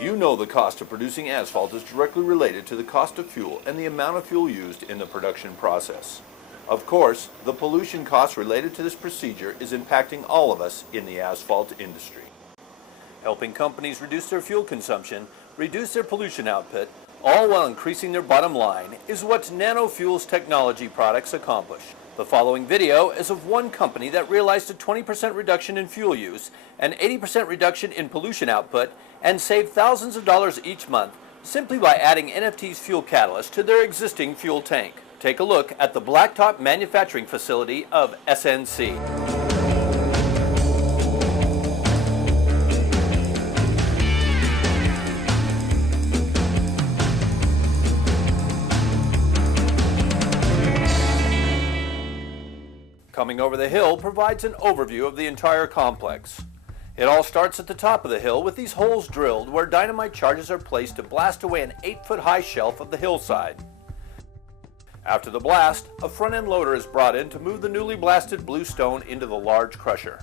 You know the cost of producing asphalt is directly related to the cost of fuel and the amount of fuel used in the production process. Of course, the pollution costs related to this procedure is impacting all of us in the asphalt industry. Helping companies reduce their fuel consumption, reduce their pollution output, all while increasing their bottom line, is what NanoFuels technology products accomplish. The following video is of one company that realized a 20% reduction in fuel use, an 80% reduction in pollution output, and saved thousands of dollars each month simply by adding NFT's fuel catalyst to their existing fuel tank. Take a look at the Blacktop manufacturing facility of SNC. Coming over the hill provides an overview of the entire complex. It all starts at the top of the hill with these holes drilled where dynamite charges are placed to blast away an 8-foot-high shelf of the hillside. After the blast, a front-end loader is brought in to move the newly blasted blue stone into the large crusher.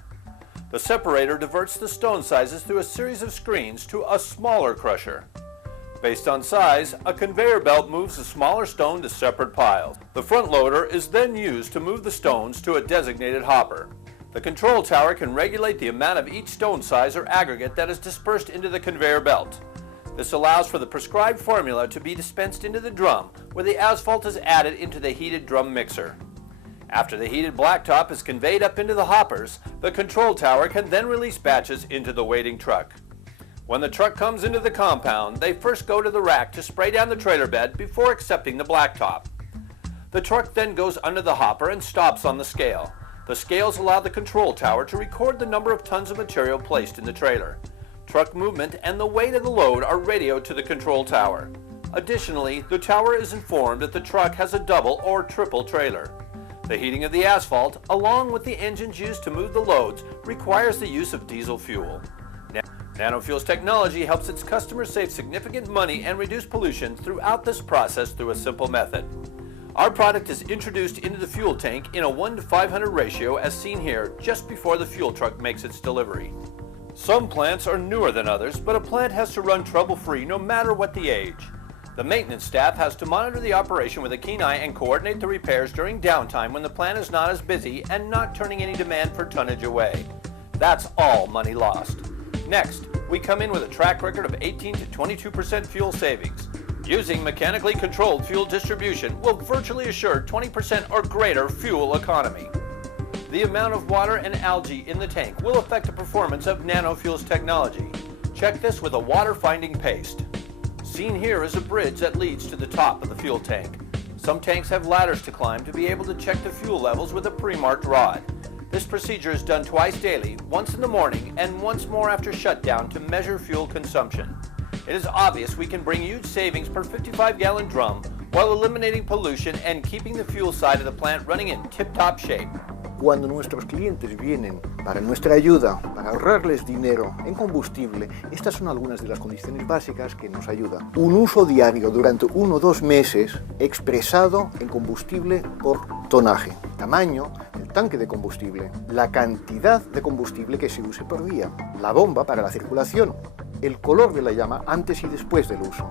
The separator diverts the stone sizes through a series of screens to a smaller crusher. Based on size, a conveyor belt moves the smaller stone to separate piles. The front loader is then used to move the stones to a designated hopper. The control tower can regulate the amount of each stone size or aggregate that is dispersed into the conveyor belt. This allows for the prescribed formula to be dispensed into the drum, where the asphalt is added into the heated drum mixer. After the heated blacktop is conveyed up into the hoppers, the control tower can then release batches into the waiting truck. When the truck comes into the compound, they first go to the rack to spray down the trailer bed before accepting the blacktop. The truck then goes under the hopper and stops on the scale. The scales allow the control tower to record the number of tons of material placed in the trailer. Truck movement and the weight of the load are radioed to the control tower. Additionally, the tower is informed that the truck has a double or triple trailer. The heating of the asphalt, along with the engines used to move the loads, requires the use of diesel fuel. NanoFuels technology helps its customers save significant money and reduce pollution throughout this process through a simple method. Our product is introduced into the fuel tank in a 1:500 ratio as seen here just before the fuel truck makes its delivery. Some plants are newer than others, but a plant has to run trouble-free no matter what the age. The maintenance staff has to monitor the operation with a keen eye and coordinate the repairs during downtime when the plant is not as busy and not turning any demand for tonnage away. That's all money lost. Next, we come in with a track record of 18 to 22% fuel savings. Using mechanically controlled fuel distribution will virtually assure 20% or greater fuel economy. The amount of water and algae in the tank will affect the performance of NanoFuels technology. Check this with a water-finding paste. Seen here is a bridge that leads to the top of the fuel tank. Some tanks have ladders to climb to be able to check the fuel levels with a pre-marked rod. This procedure is done twice daily, once in the morning and once more after shutdown to measure fuel consumption. It is obvious we can bring huge savings per 55-gallon drum while eliminating pollution and keeping the fuel side of the plant running in tip-top shape. Cuando nuestros clientes vienen para nuestra ayuda, para ahorrarles dinero en combustible, estas son algunas de las condiciones básicas que nos ayudan. Un uso diario durante 1 o 2 meses expresado en combustible por tonaje, tamaño, el tanque de combustible, la cantidad de combustible que se use por día, la bomba para la circulación, el color de la llama antes y después del uso,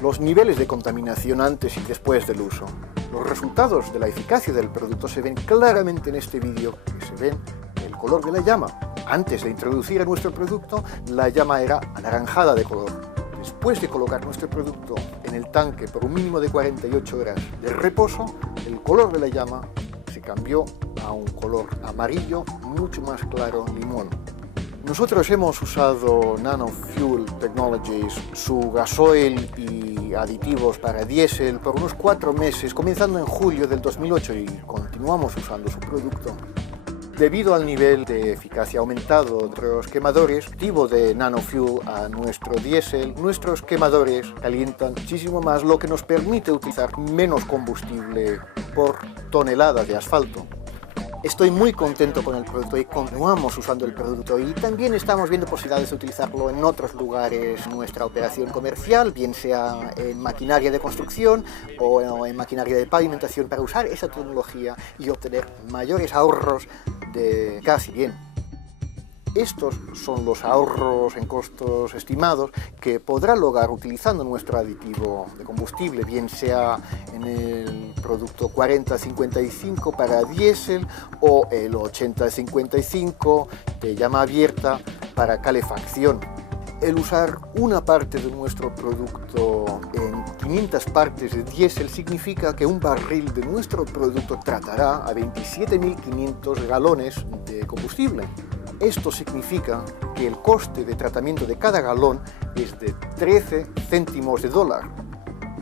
los niveles de contaminación antes y después del uso. Los resultados de la eficacia del producto se ven claramente en este vídeo, que se ven el color de la llama. Antes de introducir a nuestro producto, la llama era anaranjada de color. Después de colocar nuestro producto en el tanque por un mínimo de 48 horas de reposo, el color de la llama se cambió a un color amarillo mucho más claro, limón. Nosotros hemos usado NanoFuel Technologies, su gasoil y aditivos para diésel por unos 4 meses, comenzando en julio del 2008 y continuamos usando su producto. Debido al nivel de eficacia aumentado de los quemadores, activo de NanoFuel a nuestro diésel, nuestros quemadores calientan muchísimo más, lo que nos permite utilizar menos combustible por tonelada de asfalto. Estoy muy contento con el producto y continuamos usando el producto y también estamos viendo posibilidades de utilizarlo en otros lugares en nuestra operación comercial, bien sea en maquinaria de construcción o en maquinaria de pavimentación, para usar esa tecnología y obtener mayores ahorros de casi bien. Estos son los ahorros en costos estimados que podrá lograr utilizando nuestro aditivo de combustible, bien sea en el producto 4055 para diésel o el 8055 de llama abierta para calefacción. El usar una parte de nuestro producto en 500 partes de diésel significa que un barril de nuestro producto tratará a 27.500 galones de combustible. Esto significa que el coste de tratamiento de cada galón es de 13 céntimos de dólar.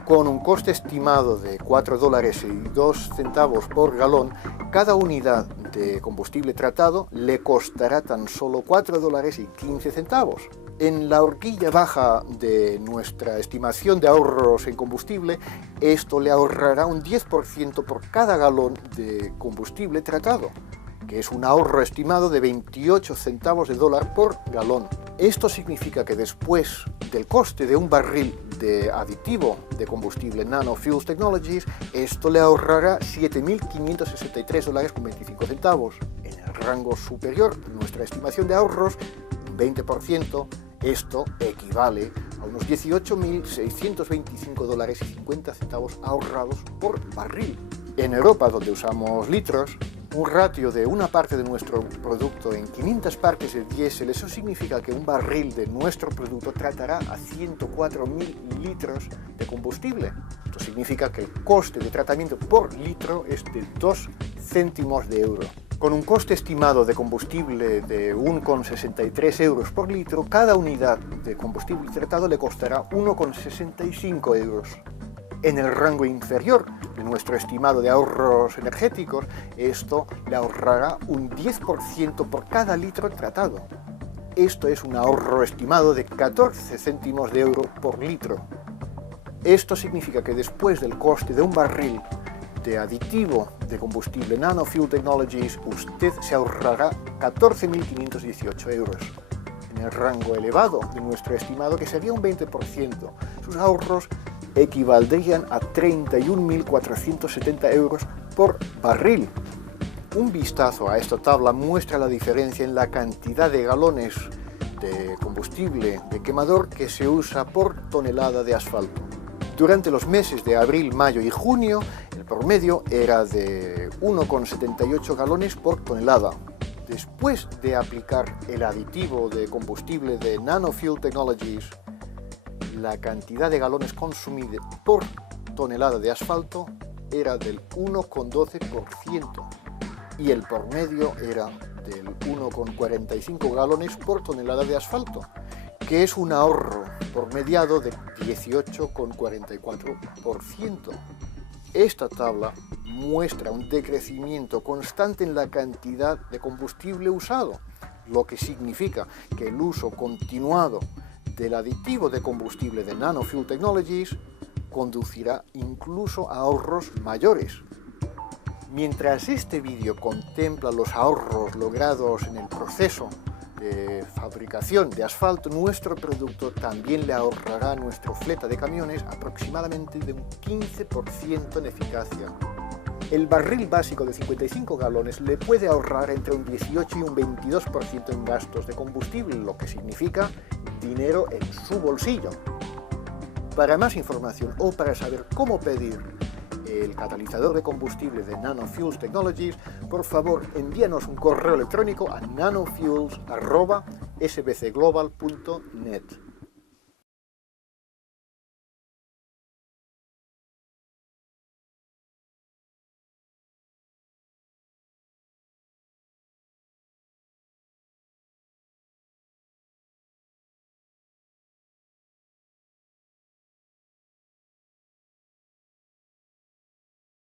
Con un coste estimado de $4.02 por galón, cada unidad de combustible tratado le costará tan solo $4.15. En la horquilla baja de nuestra estimación de ahorros en combustible, esto le ahorrará un 10% por cada galón de combustible tratado, que es un ahorro estimado de 28 centavos de dólar por galón. Esto significa que después del coste de un barril de aditivo de combustible Nano Fuels Technologies, esto le ahorrará $7.563,25. En el rango superior de nuestra estimación de ahorros, un 20%, esto equivale a unos $18.625,50 ahorrados por barril. En Europa, donde usamos litros, un ratio de una parte de nuestro producto en 500 partes de diésel, eso significa que un barril de nuestro producto tratará a 104.000 litros de combustible. Esto significa que el coste de tratamiento por litro es de 2 céntimos de euro. Con un coste estimado de combustible de 1,63 euros por litro, cada unidad de combustible tratado le costará 1,65 euros. En el rango inferior de nuestro estimado de ahorros energéticos, esto le ahorrará un 10% por cada litro tratado. Esto es un ahorro estimado de 14 céntimos de euro por litro. Esto significa que después del coste de un barril de aditivo de combustible Nano Fuel Technologies, usted se ahorrará 14.518 euros. En el rango elevado de nuestro estimado, que sería un 20%, sus ahorros equivaldrían a 31.470 euros por barril. Un vistazo a esta tabla muestra la diferencia en la cantidad de galones de combustible de quemador que se usa por tonelada de asfalto. Durante los meses de abril, mayo y junio, el promedio era de 1,78 galones por tonelada. Después de aplicar el aditivo de combustible de Nano Fuel Technologies, la cantidad de galones consumida por tonelada de asfalto era del 1,12% y el promedio era del 1,45 galones por tonelada de asfalto, que es un ahorro promediado de 18,44%. Esta tabla muestra un decrecimiento constante en la cantidad de combustible usado, lo que significa que el uso continuado del aditivo de combustible de Nano Fuel Technologies conducirá incluso a ahorros mayores. Mientras este vídeo contempla los ahorros logrados en el proceso de fabricación de asfalto, nuestro producto también le ahorrará a nuestra flota de camiones aproximadamente de un 15% en eficacia. El barril básico de 55 galones le puede ahorrar entre un 18 y un 22% en gastos de combustible, lo que significa dinero en su bolsillo. Para más información o para saber cómo pedir el catalizador de combustible de Nano Fuels Technologies, por favor envíanos un correo electrónico a nanofuels@sbcglobal.net.